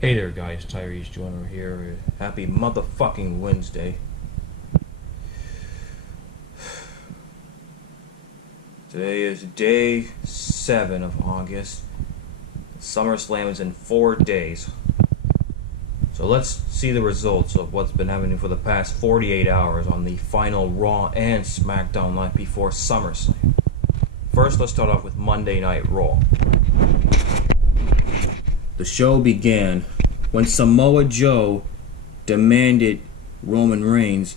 Hey there guys, Tyrese Joyner here. Happy motherfucking Wednesday. Today is day 7 of August. SummerSlam is in 4 days. So let's see the results of what's been happening for the past 48 hours on the final Raw and Smackdown night before SummerSlam. First, let's start off with Monday Night Raw. The show began when Samoa Joe demanded Roman Reigns.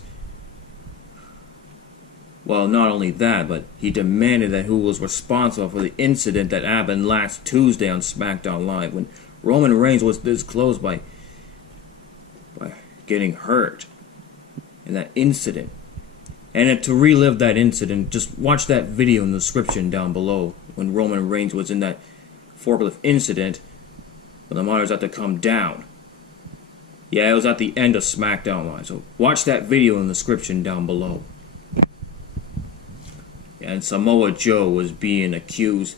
Well, not only that, but he demanded that who was responsible for the incident that happened last Tuesday on SmackDown Live when Roman Reigns was this close by getting hurt in that incident. And to relive that incident, just watch that video in the description down below when Roman Reigns was in that forklift incident when the monitors had to come down. Yeah, it was at the end of SmackDown Live, so watch that video in the description down below. And Samoa Joe was being accused.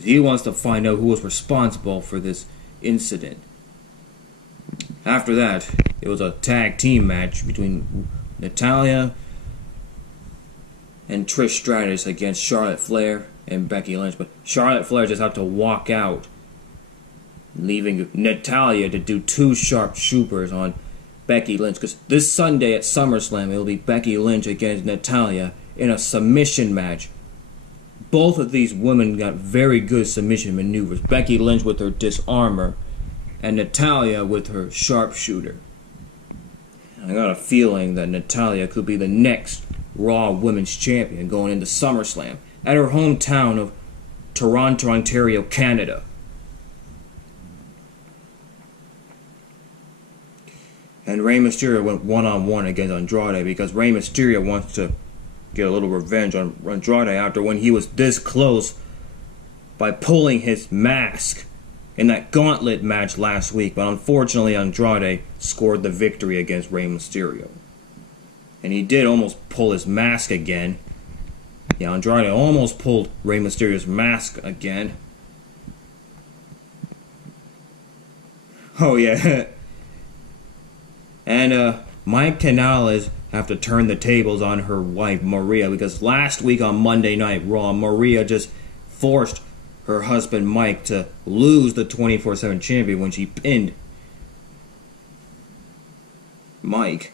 He wants to find out who was responsible for this incident. After that, it was a tag team match between Natalya and Trish Stratus against Charlotte Flair and Becky Lynch. But Charlotte Flair just had to walk out, leaving Natalya to do 2 sharpshooters on Becky Lynch. Because this Sunday at SummerSlam, it will be Becky Lynch against Natalya in a submission match. Both of these women got very good submission maneuvers. Becky Lynch with her disarmer and Natalya with her sharpshooter. I got a feeling that Natalya could be the next Raw Women's Champion going into SummerSlam at her hometown of Toronto, Ontario, Canada. And Rey Mysterio went one-on-one against Andrade because Rey Mysterio wants to get a little revenge on Andrade after when he was this close by pulling his mask in that gauntlet match last week. But unfortunately, Andrade scored the victory against Rey Mysterio. And he did almost pull his mask again. Yeah, Andrade almost pulled Rey Mysterio's mask again. Oh, yeah. And Mike Kanellis have to turn the tables on her wife, Maria, because last week on Monday Night Raw, Maria just forced her husband, Mike, to lose the 24/7 champion when she pinned Mike.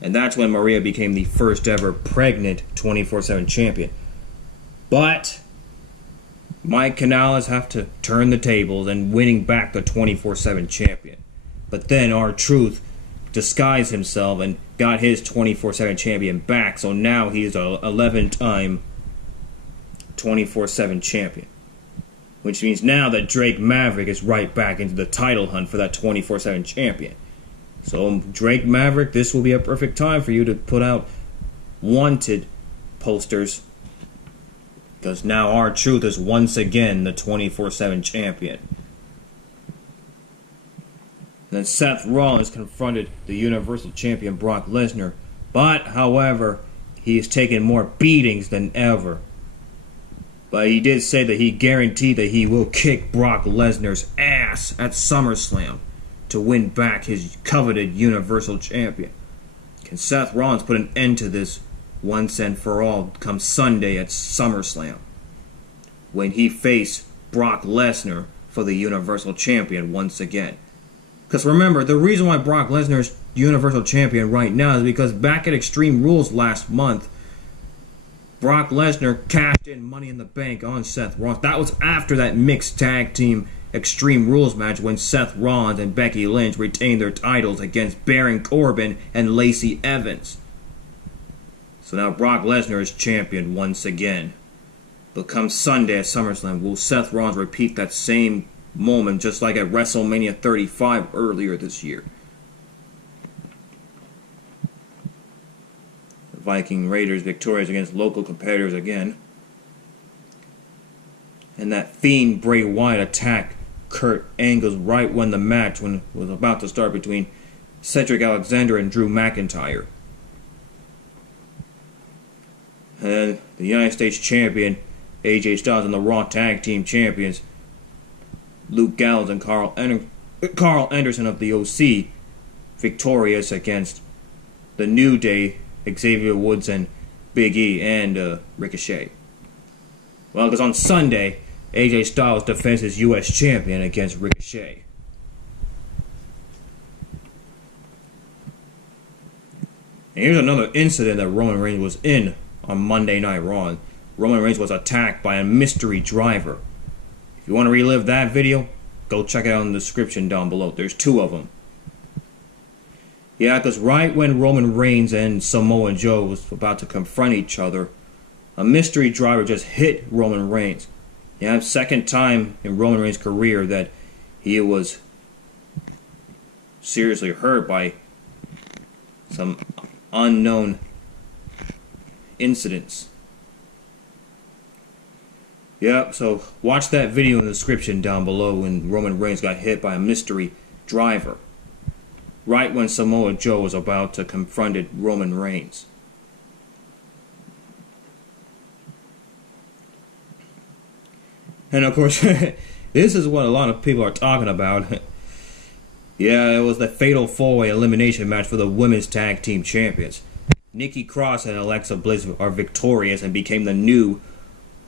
And that's when Maria became the first ever pregnant 24/7 champion. But Mike Kanellis have to turn the tables and winning back the 24/7 champion. But then R-Truth disguised himself and got his 24/7 champion back, so now he's a 11-time 24/7 champion. Which means now that Drake Maverick is right back into the title hunt for that 24/7 champion. So Drake Maverick, this will be a perfect time for you to put out wanted posters, because now R-Truth is once again the 24/7 champion. Then Seth Rollins confronted the Universal Champion Brock Lesnar, but, however, he has taken more beatings than ever. But he did say that he guaranteed that he will kick Brock Lesnar's ass at SummerSlam to win back his coveted Universal Champion. Can Seth Rollins put an end to this once and for all come Sunday at SummerSlam, when he faced Brock Lesnar for the Universal Champion once again? Because remember, the reason why Brock Lesnar is Universal Champion right now is because back at Extreme Rules last month, Brock Lesnar cashed in Money in the Bank on Seth Rollins. That was after that mixed tag team Extreme Rules match when Seth Rollins and Becky Lynch retained their titles against Baron Corbin and Lacey Evans. So now Brock Lesnar is champion once again. But come Sunday at SummerSlam, will Seth Rollins repeat that same moment just like at WrestleMania 35 earlier this year? The Viking Raiders victorious against local competitors again. And that Fiend Bray Wyatt attacked Kurt Angle's right when the match was about to start between Cedric Alexander and Drew McIntyre. And the United States Champion AJ Styles and the Raw Tag Team Champions Luke Gallows and Carl Carl Anderson of the OC victorious against the New Day, Xavier Woods and Big E, and Riccochet. Well, because on Sunday, AJ Styles defends his U.S. champion against Riccochet. And here's another incident that Roman Reigns was in on Monday Night Raw. Roman Reigns was attacked by a mystery driver. If you want to relive that video, go check it out in the description down below. There's 2 of them. Yeah, because right when Roman Reigns and Samoa Joe was about to confront each other, a mystery driver just hit Roman Reigns. Yeah, second time in Roman Reigns' career that he was seriously hurt by some unknown incidents. Yep, so watch that video in the description down below when Roman Reigns got hit by a mystery driver. Right when Samoa Joe was about to confront Roman Reigns. And of course, this is what a lot of people are talking about. Yeah, it was the Fatal 4-Way elimination match for the Women's Tag Team Champions. Nikki Cross and Alexa Bliss are victorious and became the new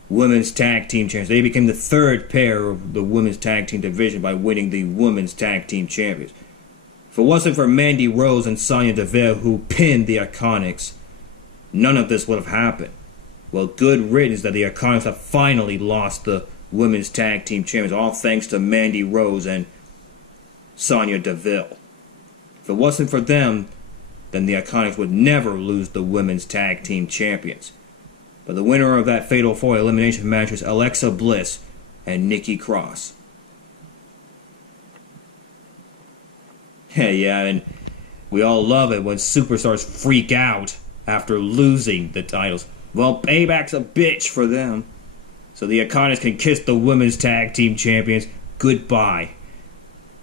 Women's Tag Team Champions. They became the 3rd pair of the Women's Tag Team division by winning the Women's Tag Team Champions. If it wasn't for Mandy Rose and Sonya Deville, who pinned the IIconics, none of this would have happened. Well, good riddance that the IIconics have finally lost the Women's Tag Team Champions, all thanks to Mandy Rose and Sonya Deville. If it wasn't for them, then the IIconics would never lose the Women's Tag Team Champions. But the winner of that Fatal 4 elimination match was Alexa Bliss and Nikki Cross. Yeah, and we all love it when superstars freak out after losing the titles. Well, payback's a bitch for them. So the IIconics can kiss the Women's Tag Team Champions goodbye.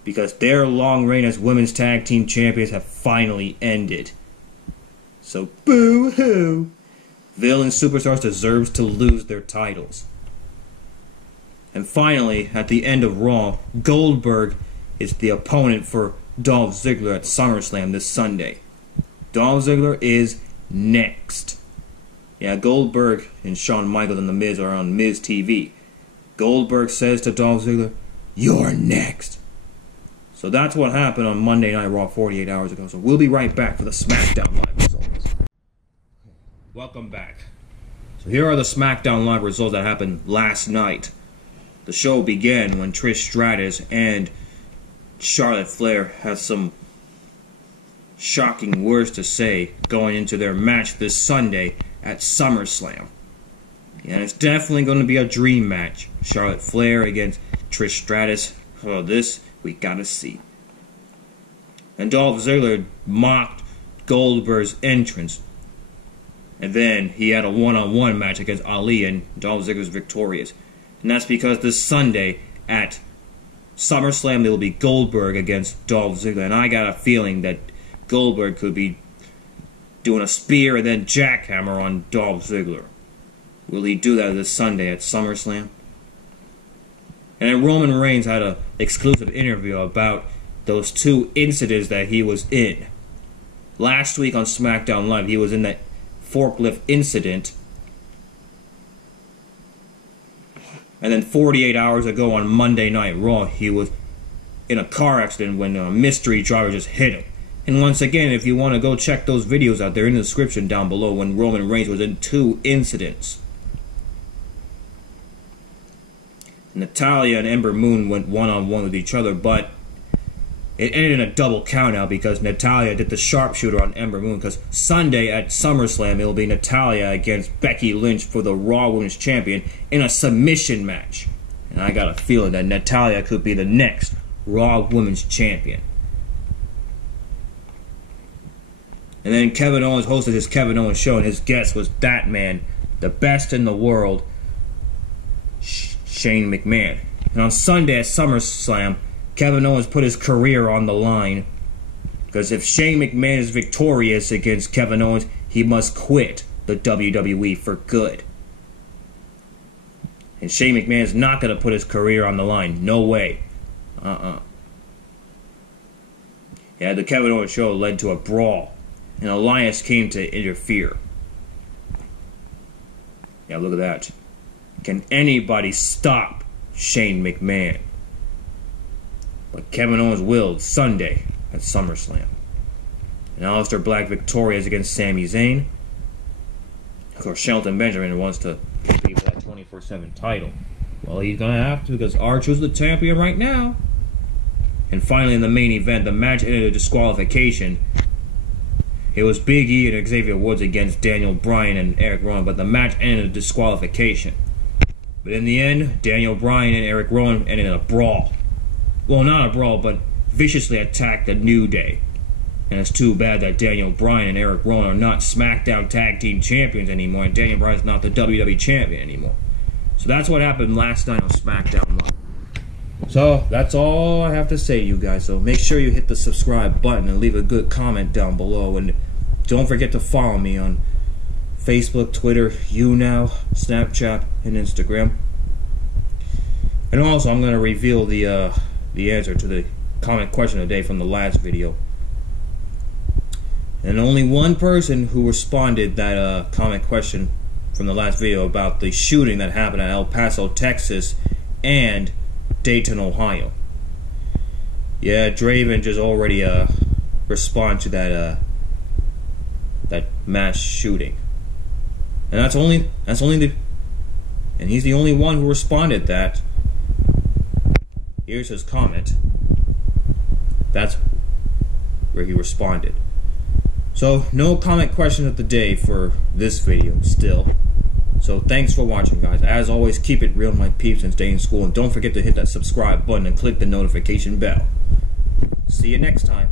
Because their long reign as Women's Tag Team Champions have finally ended. So boo-hoo! Villain Superstars deserves to lose their titles. And finally, at the end of Raw, Goldberg is the opponent for Dolph Ziggler at SummerSlam this Sunday. Dolph Ziggler is next. Yeah, Goldberg and Shawn Michaels and The Miz are on Miz TV. Goldberg says to Dolph Ziggler, "You're next." So that's what happened on Monday Night Raw 48 hours ago. So we'll be right back for the Smackdown Live results. Welcome back. So here are the Smackdown Live results that happened last night. The show began when Trish Stratus and Charlotte Flair had some shocking words to say going into their match this Sunday at SummerSlam. And it's definitely going to be a dream match. Charlotte Flair against Trish Stratus. Oh, this we gotta see. And Dolph Ziggler mocked Goldberg's entrance. And then he had a one-on-one match against Ali, and Dolph Ziggler's victorious. And that's because this Sunday at SummerSlam there will be Goldberg against Dolph Ziggler. And I got a feeling that Goldberg could be doing a spear and then jackhammer on Dolph Ziggler. Will he do that this Sunday at SummerSlam? And then Roman Reigns had an exclusive interview about those 2 incidents that he was in. Last week on SmackDown Live, he was in that forklift incident. And then 48 hours ago on Monday Night Raw, he was in a car accident when a mystery driver just hit him. And once again, if you want to go check those videos out, they're in the description down below when Roman Reigns was in 2 incidents. Natalya and Ember Moon went one-on-one with each other, but it ended in a double countout because Natalya did the sharpshooter on Ember Moon. Because Sunday at SummerSlam, it'll be Natalya against Becky Lynch for the Raw Women's Champion in a submission match. And I got a feeling that Natalya could be the next Raw Women's Champion. And then Kevin Owens hosted his Kevin Owens show, and his guest was that man, the best in the world, Shane McMahon. And on Sunday at SummerSlam, Kevin Owens put his career on the line. Because if Shane McMahon is victorious against Kevin Owens, he must quit the WWE for good. And Shane McMahon is not going to put his career on the line. No way. Yeah, the Kevin Owens show led to a brawl, and Elias came to interfere. Yeah, look at that. Can anybody stop Shane McMahon? But Kevin Owens will Sunday at SummerSlam. And Aliester Black victorious against Sami Zayn. Of course, Shelton Benjamin wants to compete for that 24/7 title. Well, he's going to have to, because R-Truth's the champion right now. And finally, in the main event, the match ended in disqualification. It was Big E and Xavier Woods against Daniel Bryan and Erick Rowan, but the match ended in disqualification. But in the end, Daniel Bryan and Erick Rowan ended in a brawl. Well, not a brawl, but viciously attacked the New Day. And it's too bad that Daniel Bryan and Erick Rowan are not SmackDown Tag Team Champions anymore, and Daniel Bryan's not the WWE Champion anymore. So that's what happened last night on SmackDown Live. So that's all I have to say, you guys. So make sure you hit the subscribe button and leave a good comment down below. And don't forget to follow me on Facebook, Twitter, YouNow, Snapchat, and Instagram. And also, I'm going to reveal the answer to the comment question of the day from the last video. And only one person who responded that comment question from the last video about the shooting that happened at El Paso, Texas, and Dayton, Ohio. Yeah, Draven just already responded to that mass shooting, and that's only and he's the only one who responded that. Here's his comment. That's where he responded. So, no comment question of the day for this video still. So, thanks for watching, guys. As always, keep it real, my peeps, and stay in school. And don't forget to hit that subscribe button and click the notification bell. See you next time.